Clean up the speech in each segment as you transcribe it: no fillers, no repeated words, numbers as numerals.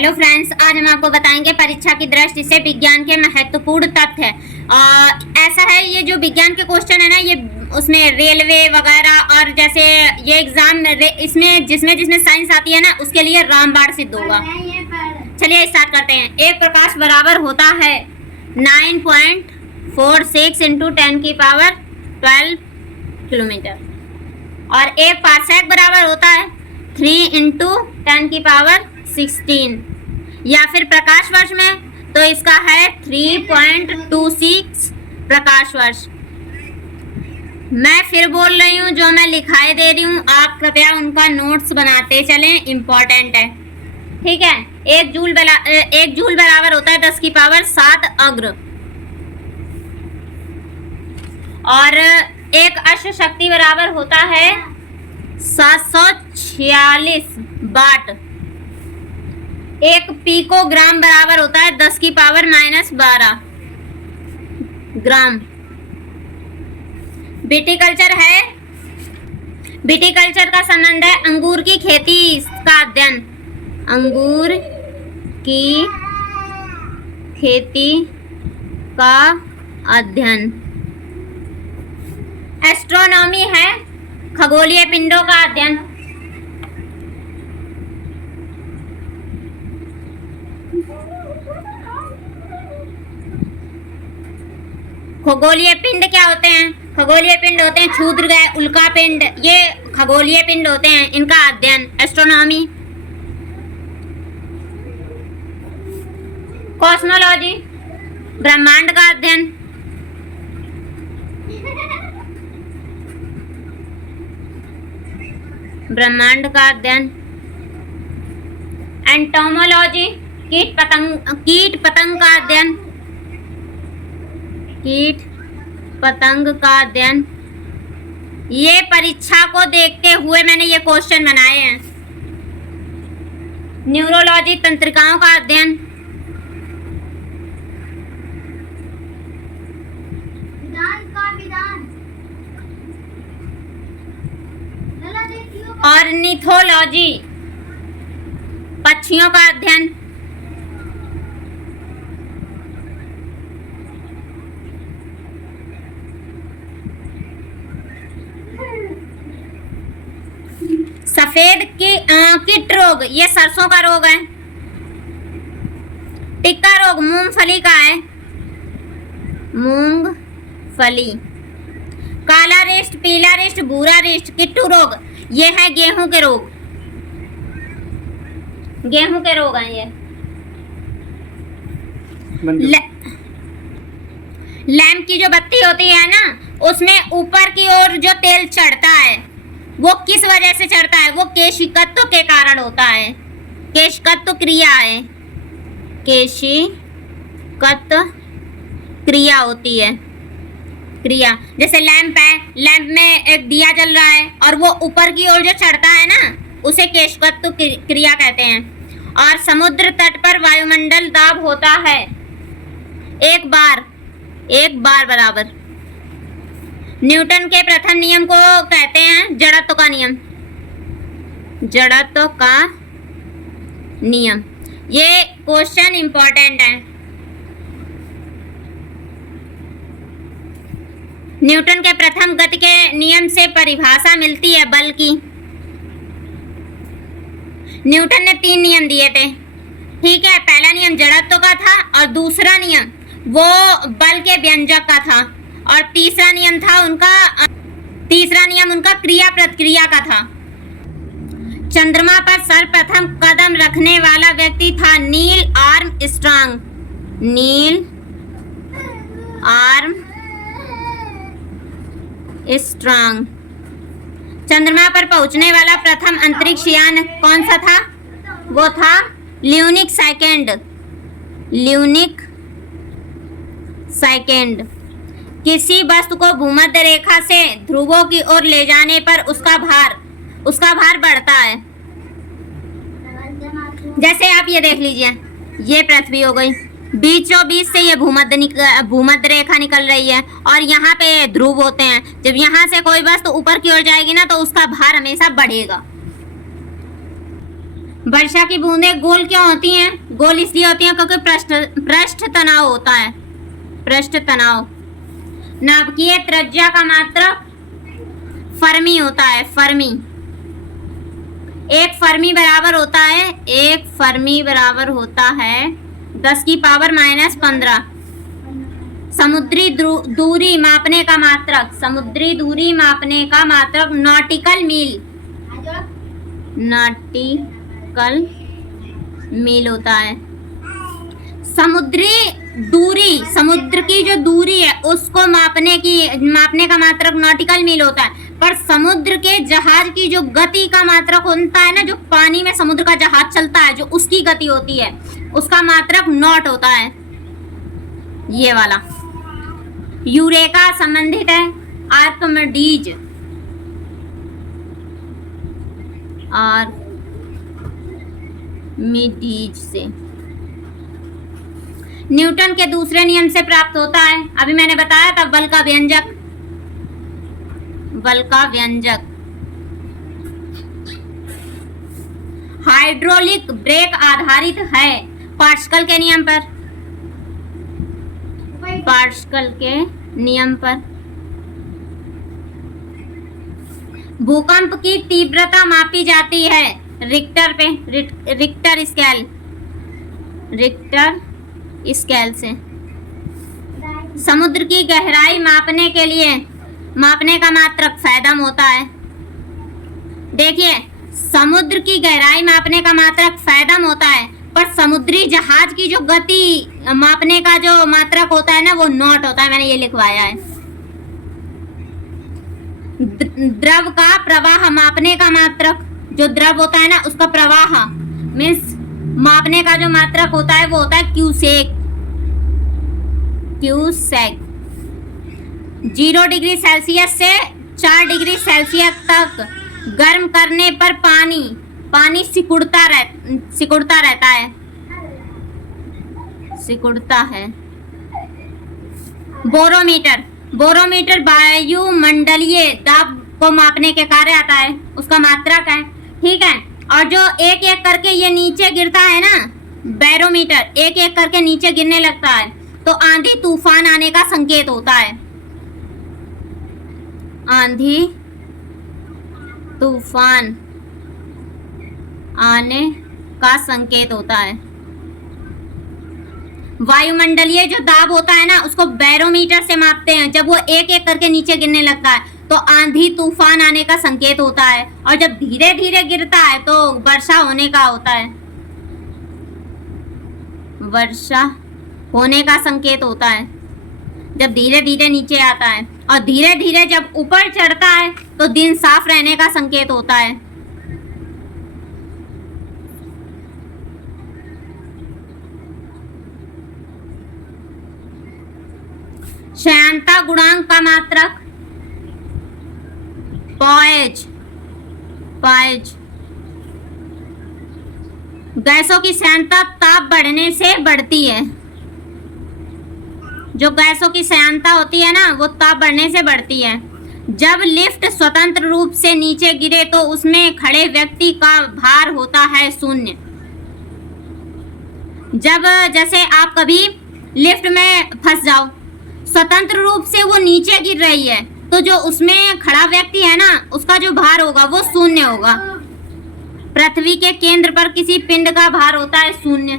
Hello friends, आज हम आपको बताएंगे परीक्षा की दृष्टि से विज्ञान के महत्वपूर्ण तथ्य। ऐसा है, ये जो विज्ञान के क्वेश्चन है ना, ये उसमें रेलवे वगैरह और जैसे ये एग्जाम इसमें जिसमें जिसमें साइंस आती है ना, उसके लिए रामबाण सिद्ध होगा। चलिए स्टार्ट करते हैं। एक प्रकाश बराबर होता है 9.46 × 10⁻12 किलोमीटर और एक पारसेक बराबर होता है 3 × 10⁻16 या फिर प्रकाश वर्ष में तो इसका है 3.26 प्रकाश वर्ष। मैं फिर बोल रही हूँ, जो मैं लिखाई दे रही हूँ आप कृपया उनका नोट्स बनाते चलें, इम्पोर्टेंट है, ठीक है। 1 जूल बराबर होता है 10⁻7 अग्र और एक अश्व शक्ति बराबर होता है 746 वाट। एक पिकोग्राम बराबर होता है 10⁻−12 ग्राम। विटिकल्चर है, विटिकल्चर का संबंध है अंगूर की खेती का अध्ययन, अंगूर की खेती का अध्ययन। एस्ट्रोनॉमी है खगोलीय पिंडों का अध्ययन। खगोलीय पिंड क्या होते हैं? खगोलीय पिंड होते हैं क्षुद्रग्रह, उल्का पिंड, ये खगोलीय पिंड होते हैं, इनका अध्ययन एस्ट्रोनॉमी। कॉस्मोलॉजी ब्रह्मांड का अध्ययन। ब्रह्मांड का अध्ययन। एंटोमोलॉजी कीट पतंग का अध्ययन, कीट पतंग का अध्ययन। ये परीक्षा को देखते हुए मैंने ये क्वेश्चन बनाए हैं। न्यूरोलॉजी तंत्रिकाओं का अध्ययन। ऑर्निथोलॉजी पक्षियों का अध्ययन। सफेद कीट रोग, ये सरसों का रोग है। टिक्का रोग मूंगफली का है, मूंगफली। काला रिष्ट, पीला रिष्ट, भूरा रिष्ट, किट्टू रोग, ये है गेहूं के रोग, गेहूं के रोग हैं ये। लैंप की जो बत्ती होती है ना, उसमें ऊपर की ओर जो तेल चढ़ता है वो किस वजह से चढ़ता है? वो केशिकत्व के कारण होता है, केशिकत्व क्रिया है, केशिकत्व क्रिया होती है, क्रिया। जैसे लैंप है, लैंप में एक दिया जल रहा है और वो ऊपर की ओर जो चढ़ता है ना, उसे केशिकत्व क्रिया कहते हैं। और समुद्र तट पर वायुमंडल दाब होता है 1 बार बराबर। न्यूटन के प्रथम नियम को कहते हैं जड़त्व का नियम, जड़त्व का नियम। ये क्वेश्चन इंपॉर्टेंट है। न्यूटन के प्रथम गति के नियम से परिभाषा मिलती है बल की। न्यूटन ने 3 नियम दिए थे, ठीक है। पहला नियम जड़त्व का था और दूसरा नियम वो बल के व्यंजक का था और तीसरा नियम उनका क्रिया प्रतिक्रिया का था। चंद्रमा पर सर्वप्रथम कदम रखने वाला व्यक्ति था नील आर्मस्ट्रांग। चंद्रमा पर पहुंचने वाला प्रथम अंतरिक्ष यान कौन सा था? वो था ल्यूनिक सेकेंड। किसी वस्तु को भूमध्य रेखा से ध्रुवों की ओर ले जाने पर उसका भार बढ़ता है। जैसे आप ये देख लीजिए, ये पृथ्वी हो गई, बीचों बीच से ये भूमध्य रेखा निकल रही है और यहाँ पे ध्रुव होते हैं। जब यहाँ से कोई वस्तु ऊपर की ओर जाएगी ना, तो उसका भार हमेशा बढ़ेगा। वर्षा की बूंदें गोल क्यों होती हैं? गोल इसलिए होती हैं क्योंकि पृष्ठ तनाव होता है, पृष्ठ तनाव। नाभिकीय त्रिज्या का मात्रक फर्मी होता है, फर्मी। एक फर्मी बराबर होता है, एक फर्मी बराबर होता है 10 की पावर -15। समुद्री दूरी मापने का मात्रक, समुद्री दूरी मापने का मात्रक नॉटिकल मील, नॉटिकल मील होता है। समुद्री दूरी, समुद्र की जो दूरी है उसको मापने का मात्रक नॉटिकल मील होता है। पर समुद्र के जहाज की जो गति का मात्रक होता है ना, जो पानी में समुद्र का जहाज चलता है, जो उसकी गति होती है, उसका मात्रक नॉट होता है, ये वाला। यूरेका संबंधित है आर्किमिडीज से। न्यूटन के दूसरे नियम से प्राप्त होता है, अभी मैंने बताया था, बल का व्यंजक, बल का व्यंजक। हाइड्रोलिक ब्रेक आधारित है पास्कल के नियम पर, पास्कल के नियम पर। भूकंप की तीव्रता मापी जाती है रिक्टर पे, रिक्टर स्केल, रिक्टर स्केल से। समुद्र की गहराई मापने के लिए मापने का मात्रक फैदम होता है। देखिए, समुद्र की गहराई मापने का मात्रक फैदम होता है, पर समुद्री जहाज की जो गति मापने का जो मात्रक होता है ना, वो नॉट होता है। मैंने ये लिखवाया है। द्रव का प्रवाह मापने का मात्रक, जो द्रव होता है ना उसका प्रवाह मीन्स मापने का जो मात्रक होता है वो होता है क्यूसेक, क्यूसेक। 0 डिग्री सेल्सियस से 4 डिग्री सेल्सियस तक गर्म करने पर पानी सिकुड़ता रहता है, सिकुड़ता है। बोरोमीटर वायुमंडलीय दाब को मापने के कार्य आता है, उसका मात्रक है, ठीक है। और जो एक एक करके ये नीचे गिरता है ना, बैरोमीटर एक एक करके नीचे गिरने लगता है, तो आंधी तूफान आने का संकेत होता है, आंधी तूफान आने का संकेत होता है। वायुमंडलीय जो दाब होता है ना उसको बैरोमीटर से मापते हैं। जब वो एक एक करके नीचे गिरने लगता है तो आंधी तूफान आने का संकेत होता है, और जब धीरे धीरे गिरता है तो वर्षा होने का होता है, वर्षा होने का संकेत होता है जब धीरे धीरे नीचे आता है। और धीरे धीरे जब ऊपर चढ़ता है तो दिन साफ रहने का संकेत होता है। श्यानता गुणांक का मात्रक पॉएज, गैसों की श्यानता ताप बढ़ने से बढ़ती है। जो गैसों की श्यानता होती है ना वो ताप बढ़ने से बढ़ती है। जब लिफ्ट स्वतंत्र रूप से नीचे गिरे तो उसमें खड़े व्यक्ति का भार होता है 0। जब जैसे आप कभी लिफ्ट में फंस जाओ, स्वतंत्र रूप से वो नीचे गिर रही है, तो जो उसमें खड़ा व्यक्ति है ना उसका जो भार होगा वो 0 होगा। पृथ्वी के केंद्र पर किसी पिंड का भार होता है 0।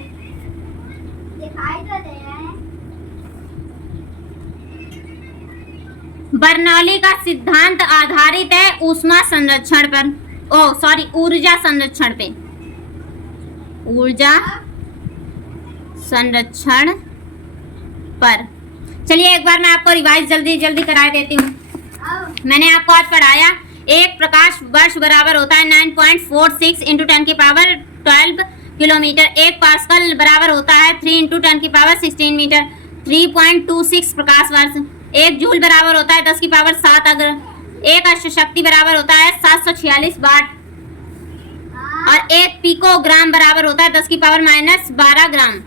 बर्नौली का सिद्धांत आधारित है ऊष्मा संरक्षण पर, ऊर्जा संरक्षण पे, ऊर्जा संरक्षण पर। चलिए एक बार मैं आपको रिवाइज जल्दी करा देती हूँ। मैंने आपको आज पढ़ाया एक प्रकाश वर्ष बराबर होता है 9.46 × 10⁻12 किलोमीटर। एक पास्कल बराबर होता है 3 × 10⁻16 मीटर, 3.26 प्रकाश वर्ष। एक जूल बराबर होता है 10⁻7 अग्र। एक अश्व शक्ति बराबर होता है 746 वाट। और एक पिकोग्राम बराबर होता है 10⁻12 ग्राम।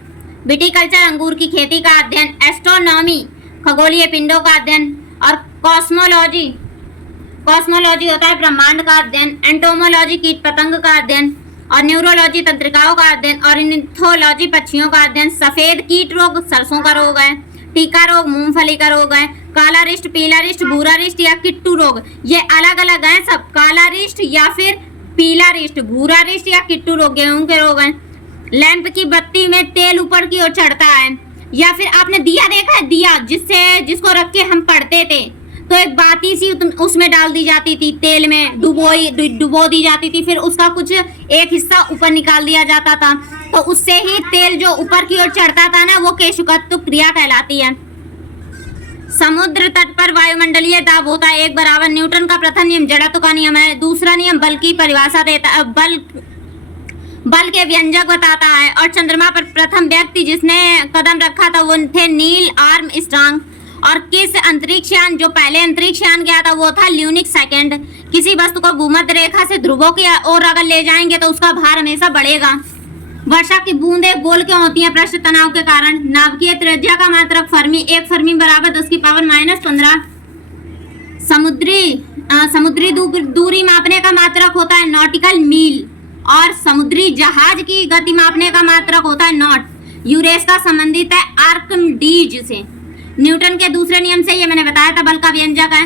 विटिकल्चर अंगूर की खेती का अध्ययन, एस्ट्रोनॉमी खगोलीय पिंडों का अध्ययन, और कॉस्मोलॉजी होता है ब्रह्मांड का अध्ययन, एंटोमोलॉजी कीट पतंग का अध्ययन, और न्यूरोलॉजी तंत्रिकाओं का अध्ययन, ऑर्निथोलॉजी पक्षियों का अध्ययन, सफेद कीट रोग सरसों का रोग है, टीका रोग मूंगफली का रोग है, काला रिष्ट, पीला रिष्ट, भूरा रिष्ट या किट्टू रोग, ये अलग अलग हैं सब। काला रिष्ट या फिर पीला रिष्ट, भूरा रिष्ट या किट्टू रोग गेहूं के रोग हैं। लैंप की बत्ती में तेल ऊपर की ओर चढ़ता है, या फिर आपने दिया देखा है, दिया जिसको रख के हम पढ़ते थे, तो एक बाती सी उसमें डाल दी जाती थी, तेल में डुबो दी जाती थी, फिर उसका कुछ एक हिस्सा ऊपर निकाल दिया जाता था, तो उससे ही तेल जो ऊपर की ओर चढ़ता था ना, वो केशुकत्व क्रिया कहलाती है। समुद्र तट पर वायुमंडलीय दाब होता है 1 बराबर। न्यूटन का प्रथम नियम जड़त्व का नियम है। दूसरा नियम बल की परिभाषा देता है, बल के व्यंजक बताता है। और चंद्रमा पर प्रथम व्यक्ति जिसने कदम रखा था वो थे नील आर्मस्ट्रांग। और किस अंतरिक्षयान, जो पहले अंतरिक्षयान गया था वो था ल्यूनिक सेकंड। किसी वस्तु को भूमध्य रेखा से ध्रुवों की ओर अगर ले जाएंगे तो उसका भार हमेशा बढ़ेगा। वर्षा की बूंदें गोल क्यों होती हैं? पृष्ठ तनाव के कारण। नाभिकीय त्रिज्या का मात्रक फर्मी, 1 फर्मी बराबर 10 की पावर -15। समुद्री दूरी मापने का मात्रक होता है नॉटिकल मील। और समुद्री जहाज की गति मापने का मात्रक होता है नॉट। यूरेस का संबंधित है आर्किमिडीज से। न्यूटन के दूसरे नियम से, ये मैंने बताया था, बल का व्यंजक है।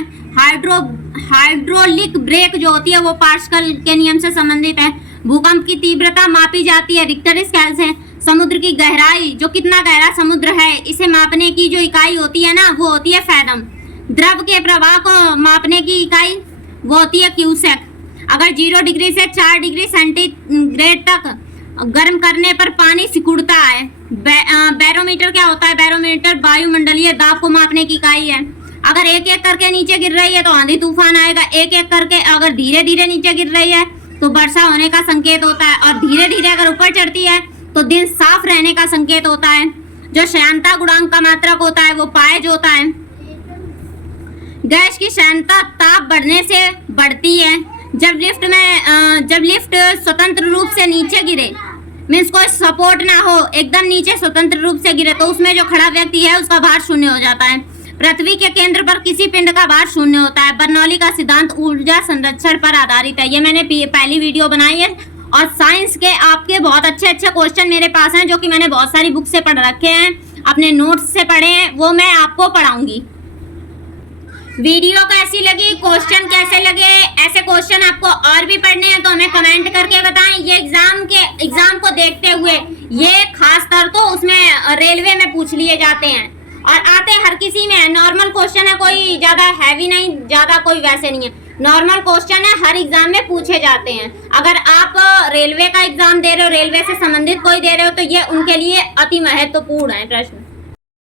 हाइड्रोलिक ब्रेक जो होती है वो पास्कल के नियम से संबंधित है। भूकंप की तीव्रता मापी जाती है रिक्टर स्केल से। समुद्र की गहराई, जो कितना गहरा समुद्र है, इसे मापने की जो इकाई होती है ना, वो होती है फैथम। द्रव के प्रवाह को मापने की इकाई वो होती है क्यूसेक। अगर 0 डिग्री से 4 डिग्री सेंटीग्रेड तक गर्म करने पर पानी सिकुड़ता है। बैरोमीटर क्या होता है? बैरोमीटर वायुमंडलीय दाब को मापने की इकाई है। अगर एक एक करके नीचे गिर रही है तो आंधी तूफान आएगा। एक एक करके अगर धीरे धीरे नीचे गिर रही है तो वर्षा होने का संकेत होता है। और धीरे धीरे अगर ऊपर चढ़ती है तो दिन साफ रहने का संकेत होता है। जो श्यानता गुणांक का मात्रक होता है वो पाएज होता है। गैस की श्यानता ताप बढ़ने से बढ़ती है। जब लिफ्ट स्वतंत्र रूप से नीचे गिरे, मीन्स कोई सपोर्ट ना हो, एकदम नीचे स्वतंत्र रूप से गिरे, तो उसमें जो खड़ा व्यक्ति है उसका भार शून्य हो जाता है। पृथ्वी के केंद्र पर किसी पिंड का भार शून्य होता है। बर्नौली का सिद्धांत ऊर्जा संरक्षण पर आधारित है। ये मैंने पहली वीडियो बनाई है। और साइंस के आपके बहुत अच्छे क्वेश्चन मेरे पास हैं, जो कि मैंने बहुत सारी बुक से पढ़ रखे हैं, अपने नोट्स से पढ़े हैं, वो मैं आपको पढ़ाऊंगी। वीडियो कैसी लगी, क्वेश्चन कैसे लगे, ऐसे क्वेश्चन आपको और भी पढ़ने हैं तो हमें कमेंट करके बताएं। ये एग्जाम को देखते हुए ये खास तौर तो उसमें रेलवे में पूछ लिए जाते हैं और आते हर किसी में। नॉर्मल क्वेश्चन है, कोई ज्यादा हैवी नहीं, ज्यादा कोई वैसे नहीं है, नॉर्मल क्वेश्चन है, हर एग्जाम में पूछे जाते हैं। अगर आप रेलवे का एग्जाम दे रहे हो, रेलवे से संबंधित कोई दे रहे हो, तो ये उनके लिए अति महत्वपूर्ण है प्रश्न।